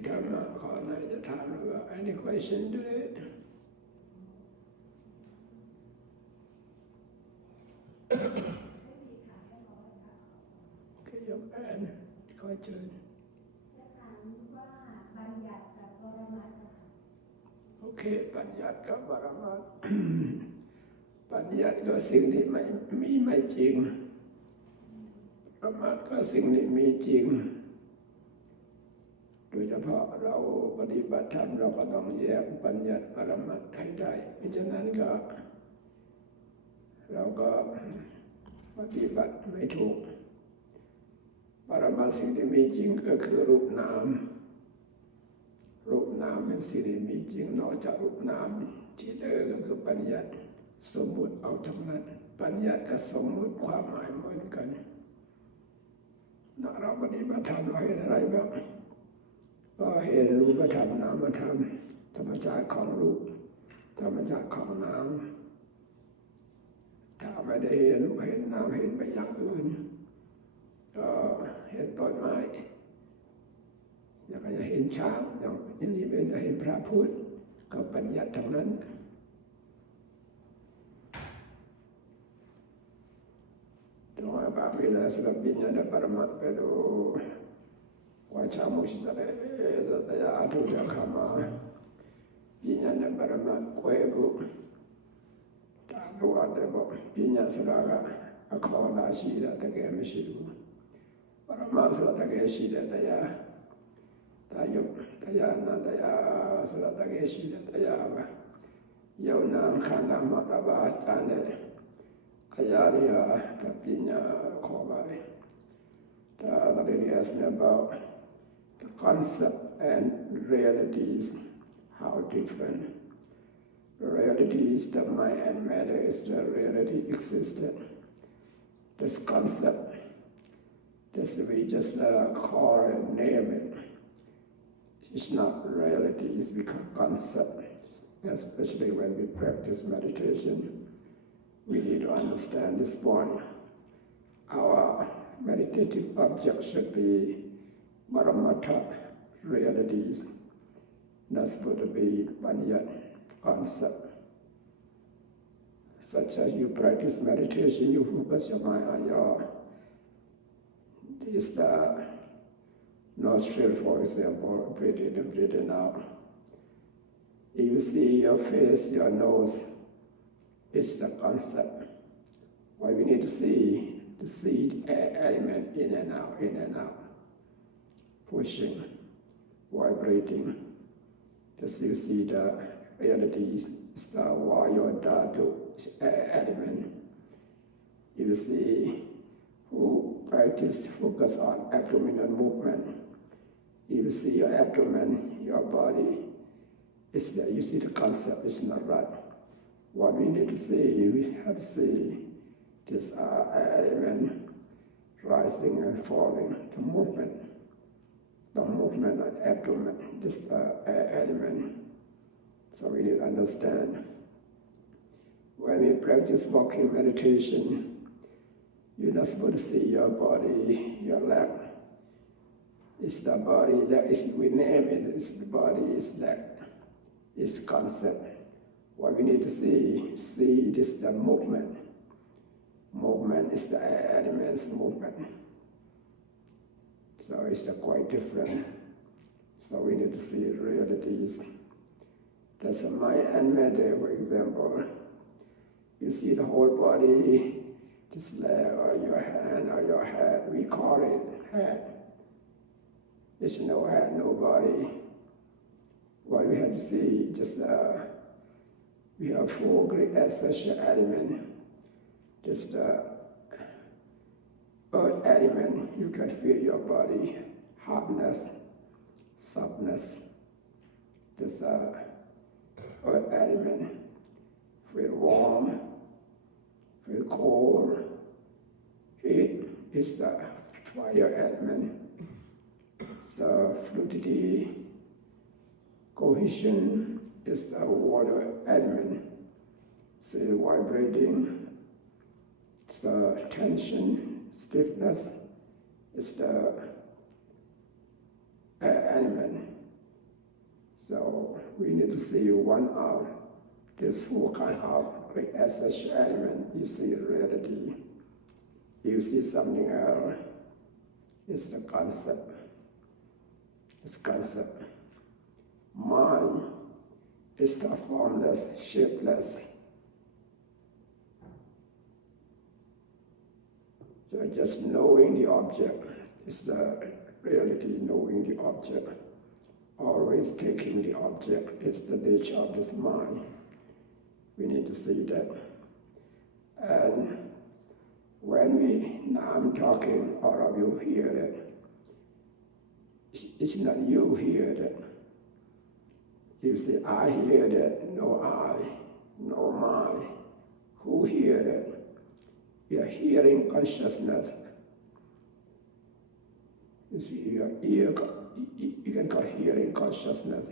Dhamma Khana Yathanava. Any question today? Okay, your hand. ขอเชิญโอเคปัญญากับปรมัตถ์ปัญญาก็สิ่งที่ไม่จริงปรมัตถ์ก็สิ่งที่มีจริงโดยเฉพาะเราปฏิบัติธรรมเราก็ต้องแยกปัญญาปรมัตถ์ให้ได้มิฉะนั้นก็เราก็ปฏิบัติไม่ถูกปรมัตถ์สิ่งที่มีจริงก็คือรูปนามเป็นสิ่งที่มีจริงนอกจากรูปนามที่เดิมก็คือปัญญาสมมุติเอาทั้งนั้นปัญญากับสมมุติความหมายเหมือนกันเราปฏิบัติธรรมเราเห็นอะไรบ้างก็เห็นรูปธรรมนามธรรมธรรมชาติของรูปธรรมชาติของนามถ้าไม่ได้เห็นรูปเห็นนามเห็นไปอย่างอื่นก็เห็นต้นไม้อย่างจะเห็นช้างอย่างนี้เป็นเห็นพระพุทธก็ปัญญาทั้งนั้นตรงบาปวินาศกับปัญญาปรมัตถ์เป็นวาชามุชิตะสัตยาทุยขมาปัญญาปรมัตถ์เวบุตาดูอัตถะปัญญาสระกะอโคราชีระตะเกไม่ชิบุปรมัตถ์สระตะเกชีระตยาตายุตยานันตยาสระตะเกชีระตยาวะโยนามขันธ์มัตตบาจันเดขยาริยาตปิญญาโคบาริthat it is about the concept and realities, how different. The realities, the mind and matter is the reality existed. This concept, this we just call it, name it. It's not reality, it's become concept. Especially when we practice meditation, we need to understand this point. Our meditative object should be Paramattha realities, not supposed to be Panyat concept. Such as you practice meditation, you focus your mind on the nostril, for example, breathe in and breathe out. If you see your face, your nose, it's the concept. Why we need to see the seed element in and out, pushing, vibrating. As you see the realities, the Vayu Dhatu element. If you see who practice focus on abdominal movement, if you see your abdomen, your body, it's that you see the concept is not right. What we need to see, we have to see this element rising and falling, the movement of abdomen, this element. So we need to understand. When we practice walking meditation, you're not supposed to see your body, your leg. It's the body that is, we name it, it's the body, is leg, it's concept. What we need to see this the movement. Movement is the element's movement. So it's quite different. So we need to see realities. That's a mind and matter, for example. You see the whole body, this leg or your hand or your head, we call it head. There's no head, no body. What we have to see, just we have four great essential elements. Just the earth element, you can feel your body, hardness, softness. This earth element, feel warm, feel cold. Heat is the fire element. So fluidity, cohesion is the water element. So vibrating. The tension, stiffness is the element. So we need to see one of these four kind of great essential element. You see reality, you see something else. It's the concept. It's concept. Mind is the formless, shapeless. So just knowing the object is the reality, knowing the object. Always taking the object is the nature of this mind. We need to see that. And when I'm talking, all of you hear that. It's not you hear that. You say, I hear that, no I, no my. Who hear that? You are hearing consciousness. You see, your ear, you can call hearing consciousness.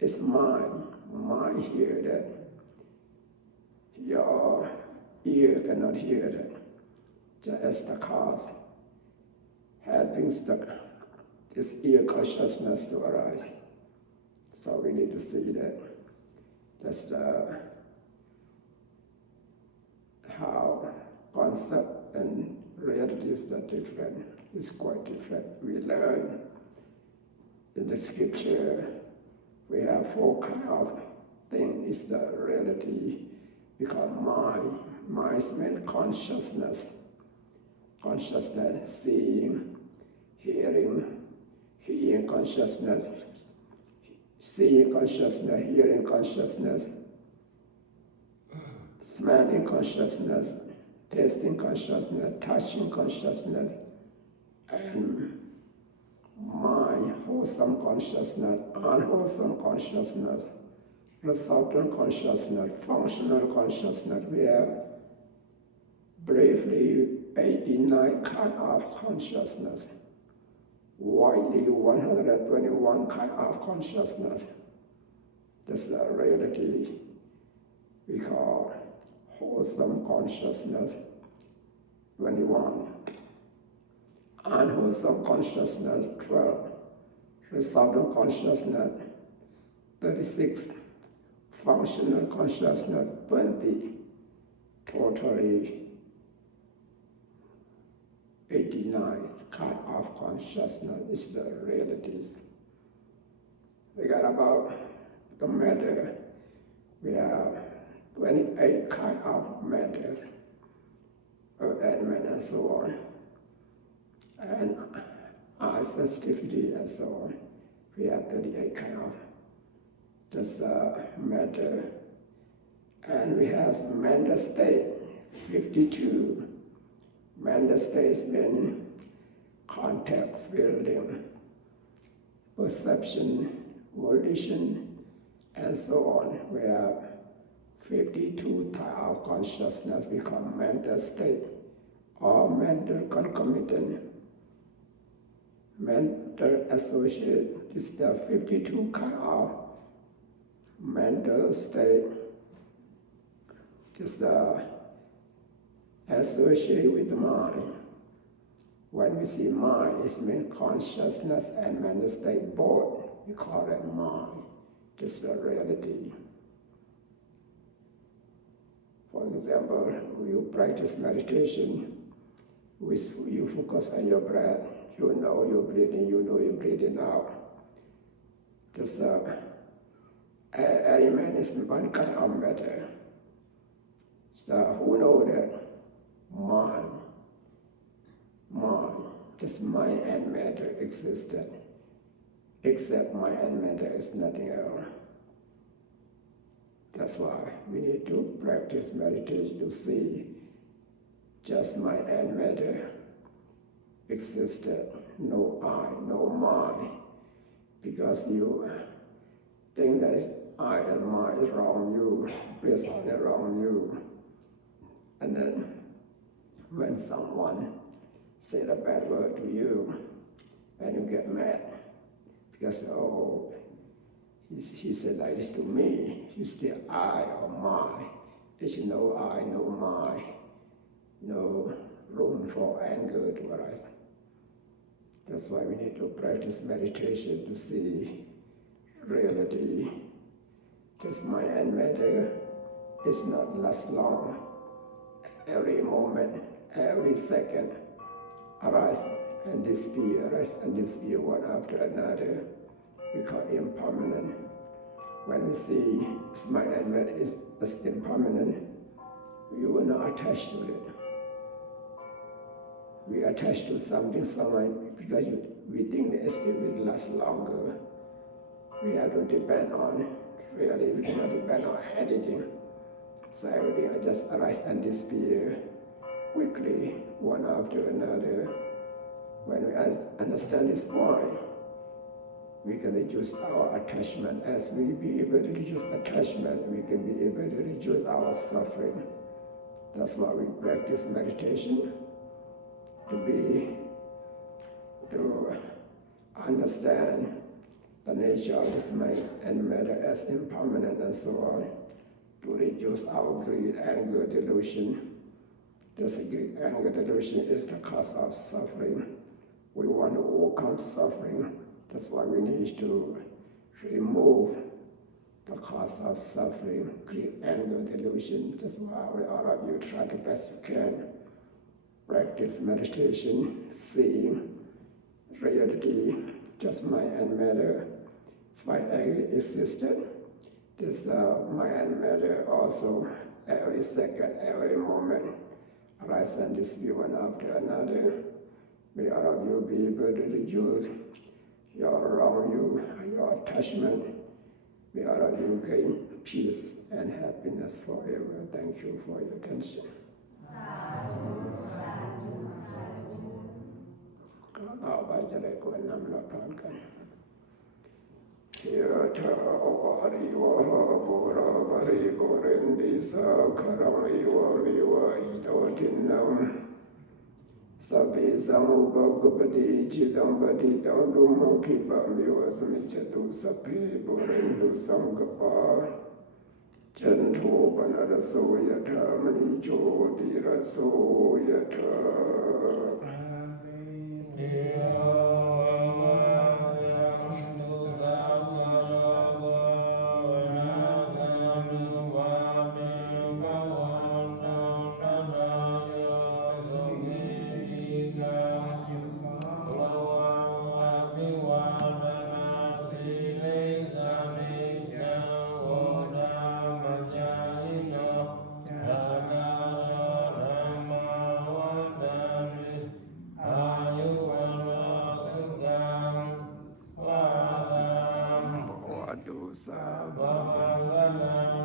It's mind. Mind hear that. Your ear cannot hear that. Just the cause helping this ear consciousness to arise. So we need to see that. That's how concept and realities are different. It's quite different. We learn in the scripture, we have four kind of things. It's the reality we call mind. Mind means consciousness. Consciousness, seeing, hearing consciousness, seeing consciousness, hearing consciousness, smelling consciousness, tasting consciousness, touching consciousness, and mind, wholesome consciousness, unwholesome consciousness, resultant consciousness, functional consciousness. We have briefly 89 kind of consciousness, widely 121 kind of consciousness. That's a reality we call wholesome consciousness, 21. Unwholesome consciousness, 12. Resultant consciousness, 36. Functional consciousness, 20. Totally 89 kind of consciousness is the realities. We got about the matter. We have 28 kind of matters, element and so on, and eye sensitivity and so on. We have 38 kind of this matter, and we have mental state, 52. Mental states mean contact, feeling, perception, volition, and so on. We have 52 types of consciousness we call mental state or mental concomitant. Mental associate is the 52 kind of mental state. Just associated with the mind. When we see mind, it means consciousness and mental state both. We call it mind. This is the reality. For example, you practice meditation, you focus on your breath, you know you're breathing, you know you're breathing out. This element is one kind of matter. So who knows that? Mind, just mind and matter existed, except mind and matter is nothing else. That's why we need to practice meditation to see just mind and matter existed, no I, no mind, because you think that I and mind is wrong you, based on the wrong you, and then when someone said a bad word to you and you get mad because, oh, he said like this to me, you still I or my. There's no I, no my, no room for anger to arise. That's why we need to practice meditation to see reality, this mind and matter, is not last long. Every moment, every second, arise and disappear, arise and disappear one after another. We call it impermanent. When we see this mind and matter is impermanent, we will not attach to it. We attach to something, someone, because we think that it will last longer. We have to depend on, really, we cannot depend on anything. So everything will just arise and disappear quickly, one after another. When we understand this point, we can reduce our attachment. As we be able to reduce attachment, we can be able to reduce our suffering. That's why we practice meditation, to understand the nature of this mind and matter as impermanent and so on, to reduce our greed, anger, delusion. This greed, anger, delusion is the cause of suffering. We want to overcome suffering. That's why we need to remove the cause of suffering, greed, anger, delusion. That's why all of you try the best you can. Practice meditation, seeing reality, just mind and matter, find every existence. This mind and matter also, every second, every moment, arise and disappear one after another. May all of you be able to reduce your wrong your attachment. May all of you gain peace and happiness forever. Thank you for your attention. ต่อไปจะได้ควรนำหลักฐานกันยะถาวาริวหาปุราปริปุเรนติสาคารังเอวะเมวะอิโตทินังสัพเพสัมอุปกปติจิตังปฏิตังตุมะขิปะเมวะสมิจจตุสัพเพปุเรนตุสังกปาจันโทปนรสโสยะถามณิโชติรสโสยะถาสาบา